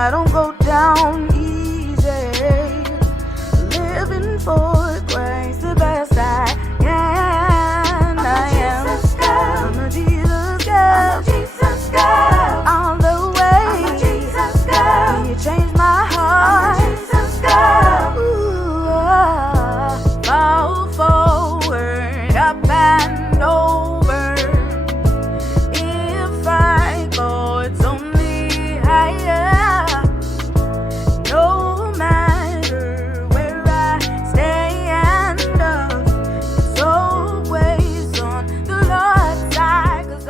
I don't go down easy. Living for Christ, the best I can. I'm a Jesus girl. I'm a Jesus girl. All the way. I'm a Jesus girl. You changed my heart. I'm a Jesus girl. Ooh, fall forward, up and over. If I go, it's only higher. No matter where I stand, it's always on the Lord's side. 'Cause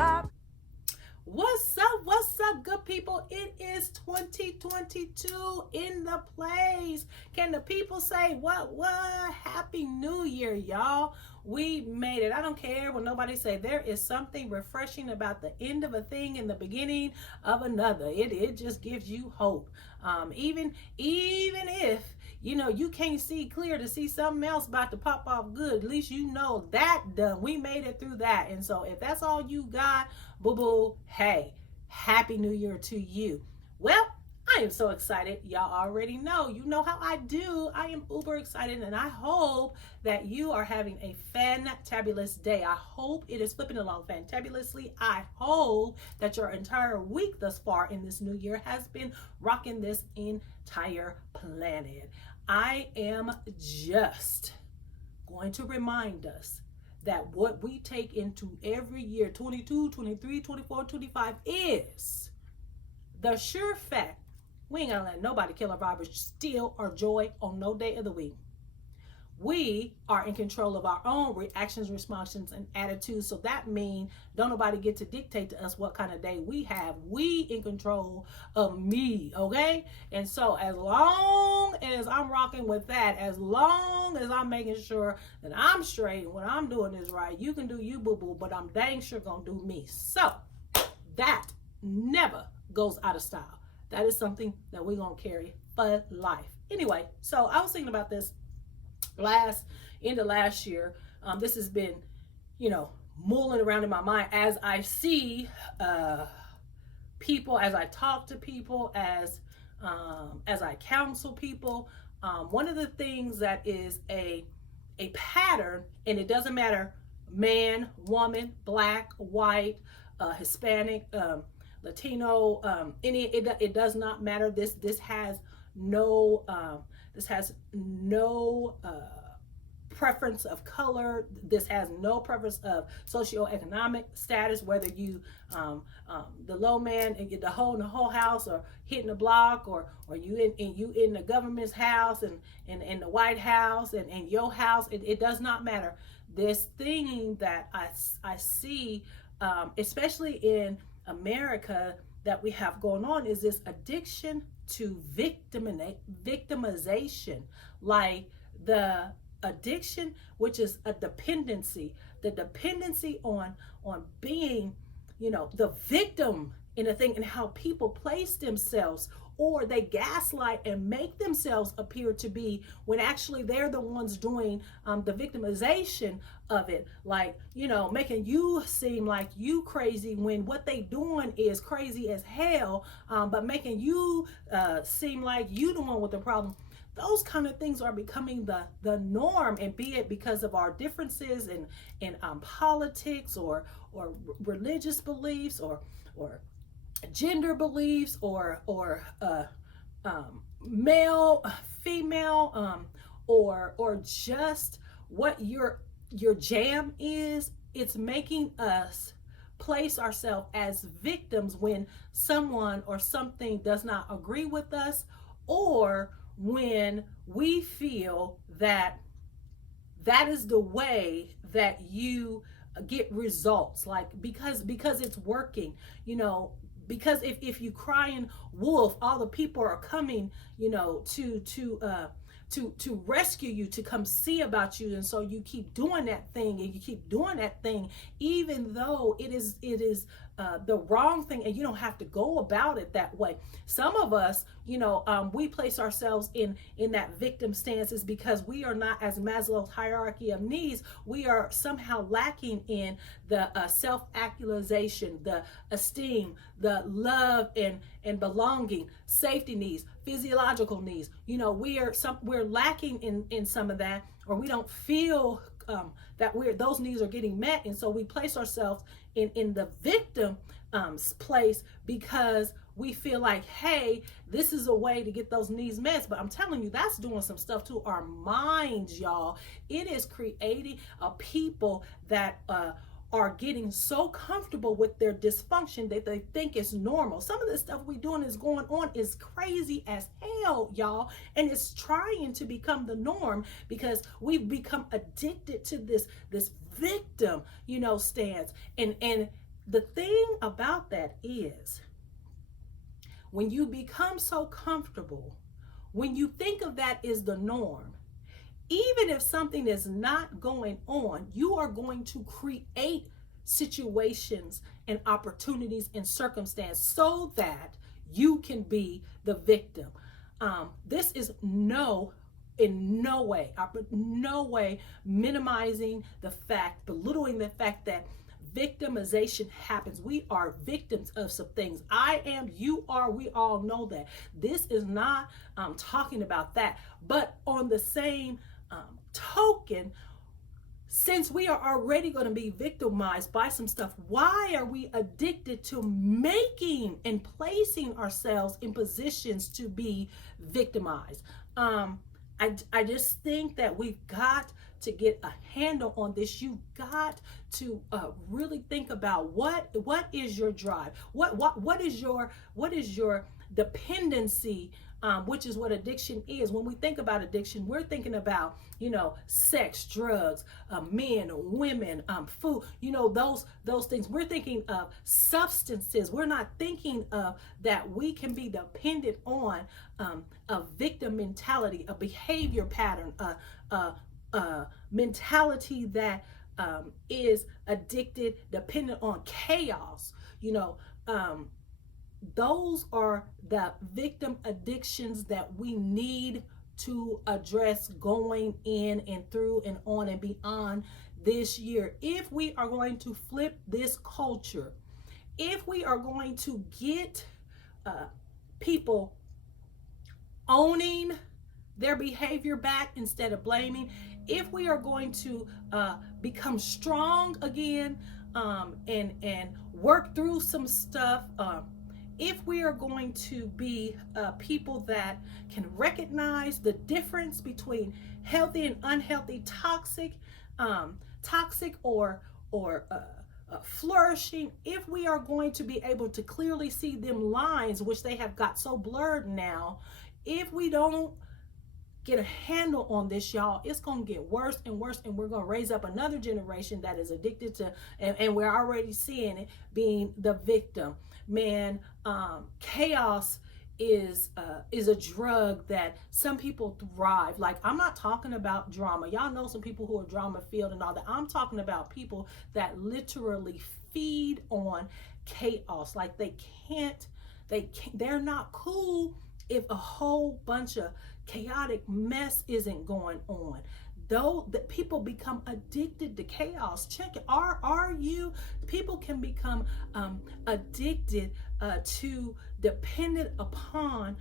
What's up, good people? It is 2022 in the place. Can the people say what? Happy New Year, y'all. We made it. I don't care what nobody say. There is something refreshing about the end of a thing and the beginning of another. It just gives you hope. Even if you can't see clear to see something else about to pop off good, at least you know that done. We made it through that. And so if that's all you got, boo-boo, hey, Happy New Year to you. Well, I am so excited. Y'all already know. You know how I do. I am uber excited, and I hope that you are having a fantabulous day. I hope it is flipping along fantabulously. I hope that your entire week thus far in this new year has been rocking this entire planet. I am just going to remind us that what we take into every year, 22, 23, 24, 25, is the sure fact we ain't gonna let nobody kill or rob or steal our joy on no day of the week. We are in control of our own reactions, responses, and attitudes. So that means don't nobody get to dictate to us what kind of day we have. We in control of me, okay? And so as long as I'm rocking with that, as long as I'm making sure that I'm straight and when I'm doing this right, you can do you, boo-boo, but I'm dang sure gonna do me. So that never goes out of style. That is something that we're gonna carry for life. Anyway, so I was thinking about this end of last year. This has been, mulling around in my mind as I see people, as I talk to people, as I counsel people. One of the things that is a pattern, and it doesn't matter man, woman, black, white, Hispanic, Latino, it does not matter. This has no preference of color. This has no preference of socioeconomic status, whether you the low man and get the whole house, or hitting the block, or you in the government's house and the White House and your house. It does not matter. This thing that I see, especially in America, that we have going on is this addiction to victimization, like the addiction, which is a dependency, the dependency on being, the victim in a thing, and how people place themselves, or they gaslight and make themselves appear to be, when actually they're the ones doing the victimization of it, like, making you seem like you crazy when what they doing is crazy as hell, but making you seem like you the one with the problem. Those kind of things are becoming the norm, and be it because of our differences in politics, or religious beliefs, or gender beliefs, or male, female, or just what your jam is. It's making us place ourselves as victims when someone or something does not agree with us, or when we feel that is the way that you get results, like because it's working, because if you crying wolf, all the people are coming, to rescue you, to come see about you. And so you keep doing that thing, and you keep doing that thing, even though it is the wrong thing, and you don't have to go about it that way. Some of us, we place ourselves in that victim stances because we are not, as Maslow's hierarchy of needs, we are somehow lacking in the self-actualization, the esteem, the love and belonging, safety needs, physiological needs. We're lacking in some of that, or we don't feel that those needs are getting met, and so we place ourselves in the victim place because we feel like, hey, this is a way to get those needs met. But I'm telling you, that's doing some stuff to our minds, y'all. It is creating a people that are getting so comfortable with their dysfunction that they think it's normal. Some of the stuff we're doing is going on is crazy as hell, y'all. And it's trying to become the norm because we've become addicted to this victim, stance. And the thing about that is, when you become so comfortable, when you think of that as the norm, even if something is not going on, you are going to create situations and opportunities and circumstances so that you can be the victim. This is in no way minimizing the fact, belittling the fact that victimization happens. We are victims of some things. I am, you are, we all know that. This is not talking about that. But on the same token, since we are already going to be victimized by some stuff, why are we addicted to making and placing ourselves in positions to be victimized? I just think that we've got to get a handle on this. You've got to really think about what is your drive, what is your dependency, which is what addiction is. When we think about addiction, we're thinking about sex, drugs, men, women, food, those things. We're thinking of substances. We're not thinking of that we can be dependent on a victim mentality, a behavior pattern, a mentality that is addicted, dependent on chaos. Those are the victim addictions that we need to address going in and through and on and beyond this year. If we are going to flip this culture, if we are going to get people owning their behavior back instead of blaming, if we are going to become strong again and work through some stuff, if we are going to be people that can recognize the difference between healthy and unhealthy, toxic or flourishing, if we are going to be able to clearly see them lines, which they have got so blurred now, if we don't get a handle on this, y'all, it's going to get worse and worse, and we're going to raise up another generation that is addicted to, and we're already seeing it, being the victim. Man, chaos is a drug that some people thrive. Like, I'm not talking about drama. Y'all know some people who are drama filled and all that. I'm talking about people that literally feed on chaos. Like, they're not cool if a whole bunch of chaotic mess isn't going on. Though that people become addicted to chaos. Check it. Are you? People can become addicted to, dependent upon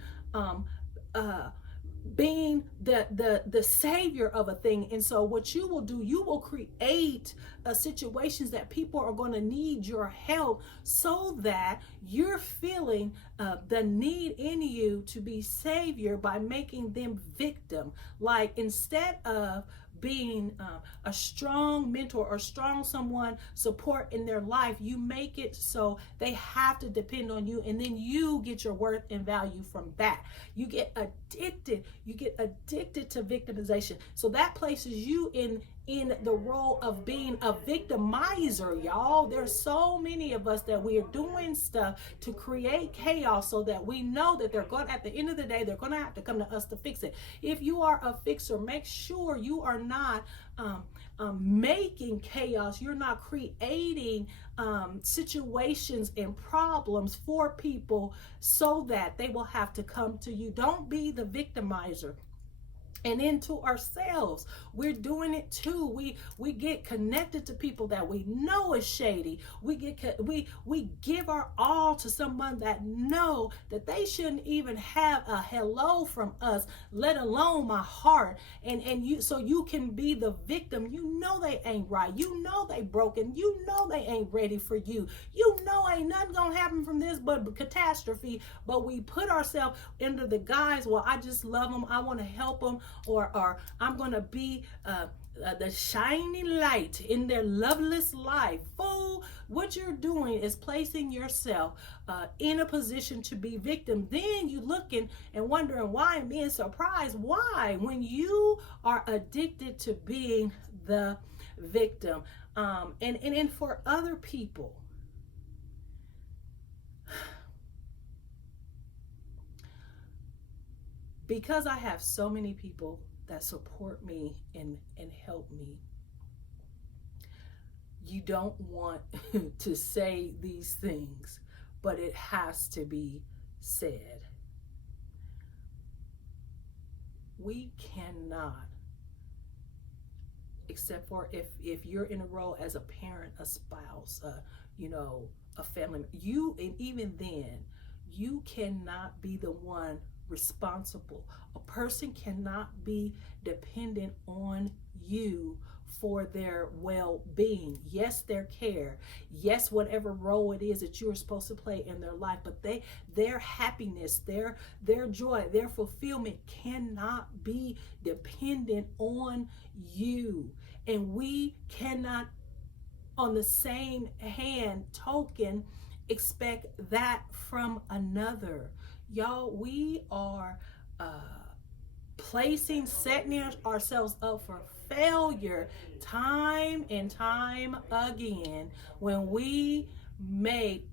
being the savior of a thing. And so what you will do, you will create situations that people are going to need your help, so that you're feeling the need in you to be savior by making them victim. Like, instead of being a strong mentor or strong someone support in their life, you make it so they have to depend on you, and then you get your worth and value from that. You get addicted to victimization. So that places you in the role of being a victimizer, y'all. There's so many of us that we are doing stuff to create chaos, so that we know that they're going, at the end of the day, they're going to have to come to us to fix it. If you are a fixer, make sure you are not making chaos. You're not creating situations and problems for people so that they will have to come to you. Don't be the victimizer. And into ourselves, we're doing it too. We get connected to people that we know is shady. We give our all to someone that know that they shouldn't even have a hello from us, let alone my heart. And you, so you can be the victim. You know they ain't right. You know they broken. You know they ain't ready for you. You know ain't nothing gonna happen from this but catastrophe. But we put ourselves into the guise, well, I just love them, I want to help them, or I'm going to be the shining light in their loveless life. Fool, what you're doing is placing yourself in a position to be victim. Then you looking and wondering why and being surprised. Why? When you are addicted to being the victim. And for other people, because I have so many people that support me and help me, you don't want to say these things, but it has to be said. We cannot, except for if you're in a role as a parent, a spouse, a family, and even then, you cannot be the one responsible. A person cannot be dependent on you for their well-being. Yes, their care. Yes, whatever role it is that you're supposed to play in their life, but their happiness, their joy, their fulfillment cannot be dependent on you. And we cannot, on the same hand token, expect that from another. Y'all, we are setting ourselves up for failure time and time again when we make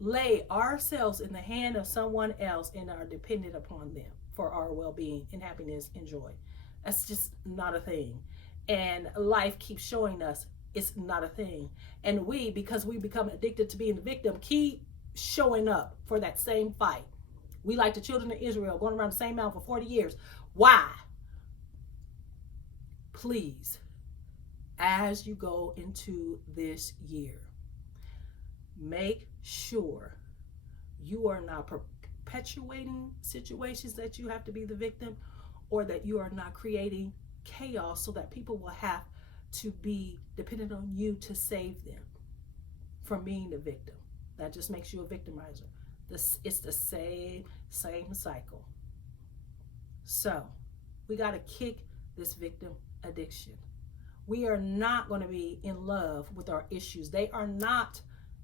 lay ourselves in the hand of someone else and are dependent upon them for our well-being and happiness and joy. That's just not a thing. And life keeps showing us it's not a thing. And we, because we become addicted to being the victim, keep showing up for that same fight. We like the children of Israel going around the same mountain for 40 years. Why? Please, as you go into this year, make sure you are not perpetuating situations that you have to be the victim, or that you are not creating chaos so that people will have to be dependent on you to save them from being the victim. That just makes you a victimizer. It's the same cycle. So we got to kick this victim addiction. We are not going to be in love with our issues. They are not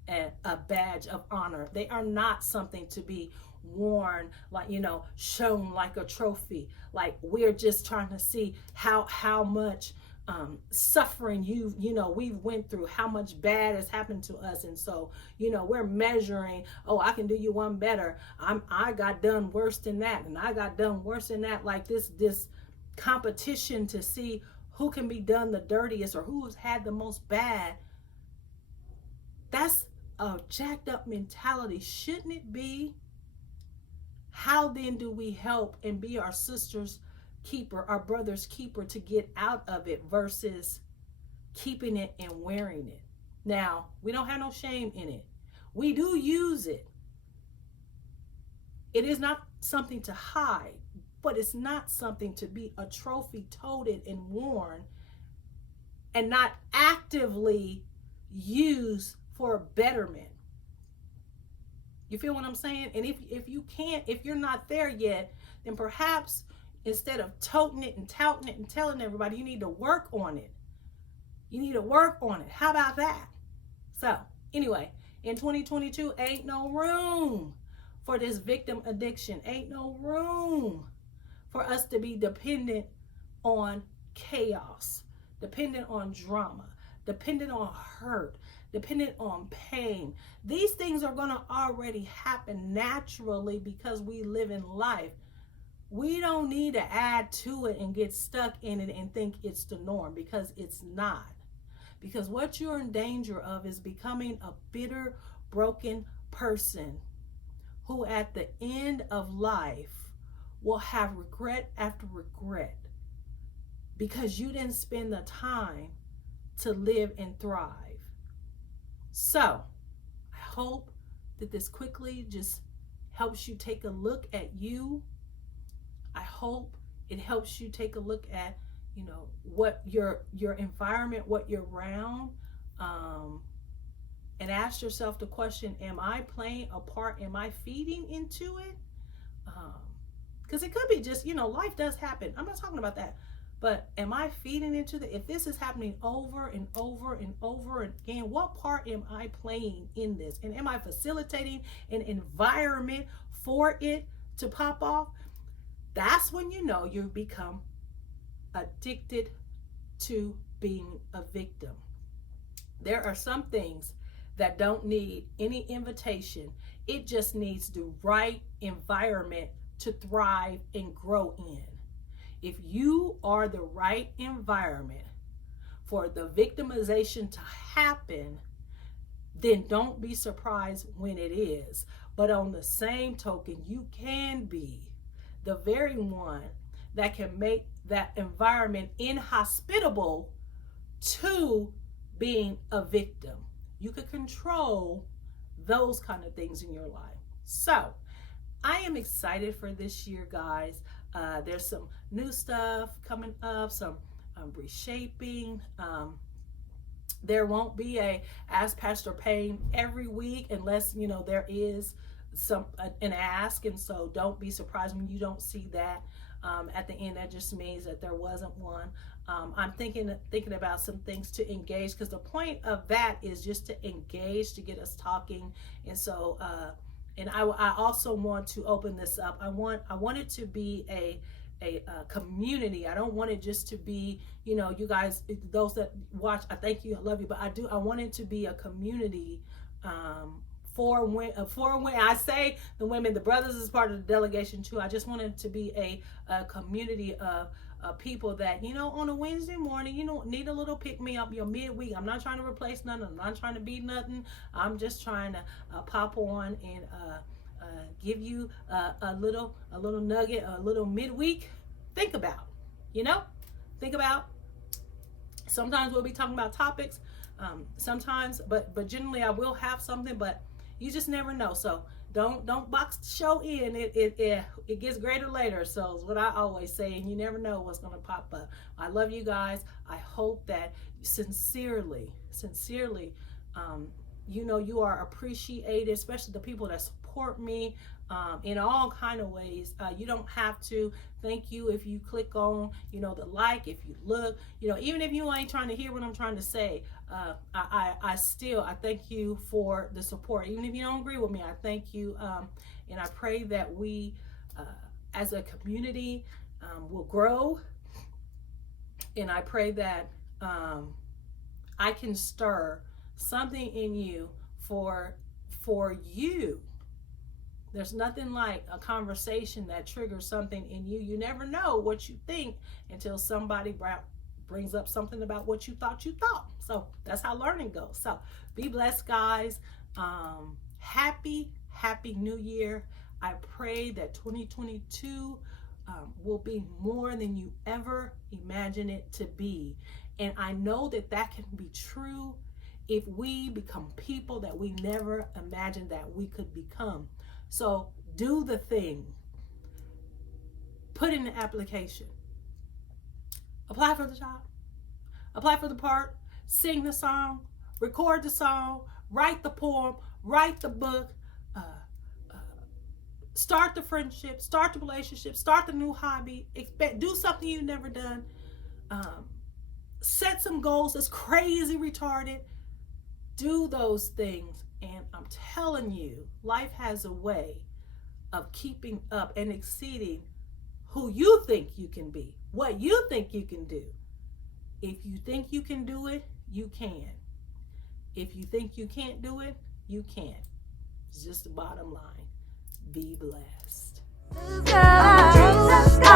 a badge of honor. They are not something to be worn, like, shown like a trophy. Like, we're just trying to see how much suffering we've went through, how much bad has happened to us. And so, we're measuring, oh, I can do you one better. I got done worse than that, and I got done worse than that. Like this competition to see who can be done the dirtiest or who's had the most bad. That's a jacked up mentality. Shouldn't it be? How then do we help and be our sister's keeper, our brother's keeper, to get out of it versus keeping it and wearing it? Now, we don't have no shame in it. We do use it. It is not something to hide, but it's not something to be a trophy toted and worn and not actively used for betterment. You feel what I'm saying? And if you're not there yet, then perhaps instead of toting it and touting it and telling everybody, you need to work on it. You need to work on it. How about that? So anyway, in 2022, ain't no room for this victim addiction. Ain't no room for us to be dependent on chaos, dependent on drama, dependent on hurt, dependent on pain. These things are going to already happen naturally because we live in life. We don't need to add to it and get stuck in it and think it's the norm, because it's not. Because what you're in danger of is becoming a bitter, broken person who at the end of life will have regret after regret because you didn't spend the time to live and thrive. So I hope that this quickly just helps you take a look at you. I hope it helps you take a look at, what your environment, what you're around, and ask yourself the question, am I playing a part? Am I feeding into it? Because it could be just, life does happen. I'm not talking about that. But am I feeding into if this is happening over and over and over again, what part am I playing in this? And am I facilitating an environment for it to pop off? That's when you've become addicted to being a victim. There are some things that don't need any invitation. It just needs the right environment to thrive and grow in. If you are the right environment for the victimization to happen, then don't be surprised when it is. But on the same token, you can be the very one that can make that environment inhospitable to being a victim. You could control those kind of things in your life. So I am excited for this year, guys. There's some new stuff coming up, some reshaping. There won't be a Ask Pastor Payne every week unless, there is an ask. And so don't be surprised when you don't see that at the end. That just means that there wasn't one. I'm thinking about some things to engage, because the point of that is just to engage, to get us talking. And so, and I also want to open this up. I want it to be a community. I don't want it just to be, you guys, those that watch, I thank you, I love you, but I want it to be a community for women. I say the women, the brothers is part of the delegation too. I just want it to be a community of people that, on a Wednesday morning, need a little pick me up, your midweek. I'm not trying to replace nothing. I'm not trying to be nothing. I'm just trying to pop on and give you a little nugget, a little midweek. Think about. Sometimes we'll be talking about topics. Sometimes, but generally I will have something. But you just never know. So don't box the show in. It gets greater later. So it's what I always say, and you never know what's gonna pop up. I love you guys. I hope that sincerely, you are appreciated, especially the people that support me in all kind of ways. You don't have to. Thank you if you click on, the like, if you look, even if you ain't trying to hear what I'm trying to say. I thank you for the support. Even if you don't agree with me, I thank you. And I pray that we, as a community, will grow. And I pray that I can stir something in you for you. There's nothing like a conversation that triggers something in you. You never know what you think until somebody brings up something about what you thought. So that's how learning goes. So be blessed, guys. Happy New Year. I pray that 2022 will be more than you ever imagined it to be. And I know that can be true if we become people that we never imagined that we could become. So do the thing. Put in the application. Apply for the job. Apply for the part. Sing the song. Record the song. Write the poem. Write the book. Start the friendship. Start the relationship. Start the new hobby. Do something you've never done. Set some goals that's crazy retarded. Do those things. And I'm telling you, life has a way of keeping up and exceeding who you think you can be, what you think you can do. If you think you can do it, you can. If you think you can't do it, you can't. It's just the bottom line. Be blessed. I'm a Jesus girl.